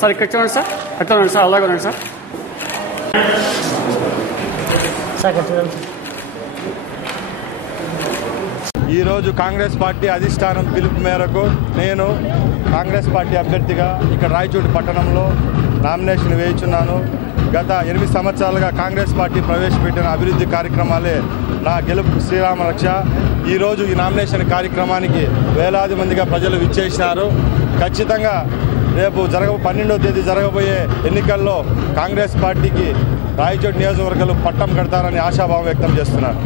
Sir ఇక్కడ చూడండి sir, అట్లా ఉండండి సార్, అలాగే ఉండండి సార్. ఈరోజు కాంగ్రెస్ పార్టీ అధిష్టానం పిలుపు మేరకు నేను కాంగ్రెస్ పార్టీ అభ్యర్థిగా ఇక్కడ రాయచోటి పట్టణంలో నామినేషన్ వేయించున్నాను. గత 8 సంవత్సరాలుగా కాంగ్రెస్ పార్టీ ప్రవేశపెట్టిన అభివృద్ధి కార్యక్రమాలే నా గెలుపు శ్రీరామ రక్ష. ఈరోజు ఈ నామినేషన్ కార్యక్రమానికి వేలాది మందిగా ప్రజలు విచ్చేసినారు. ఖచ్చితంగా రేపు 12వ తేదీ జరగబోయే ఎన్నికల్లో కాంగ్రెస్ పార్టీకి రాయచోటి నియోజకవర్గాలు పట్టం కడతారని ఆశాభావం వ్యక్తం చేస్తున్నారు.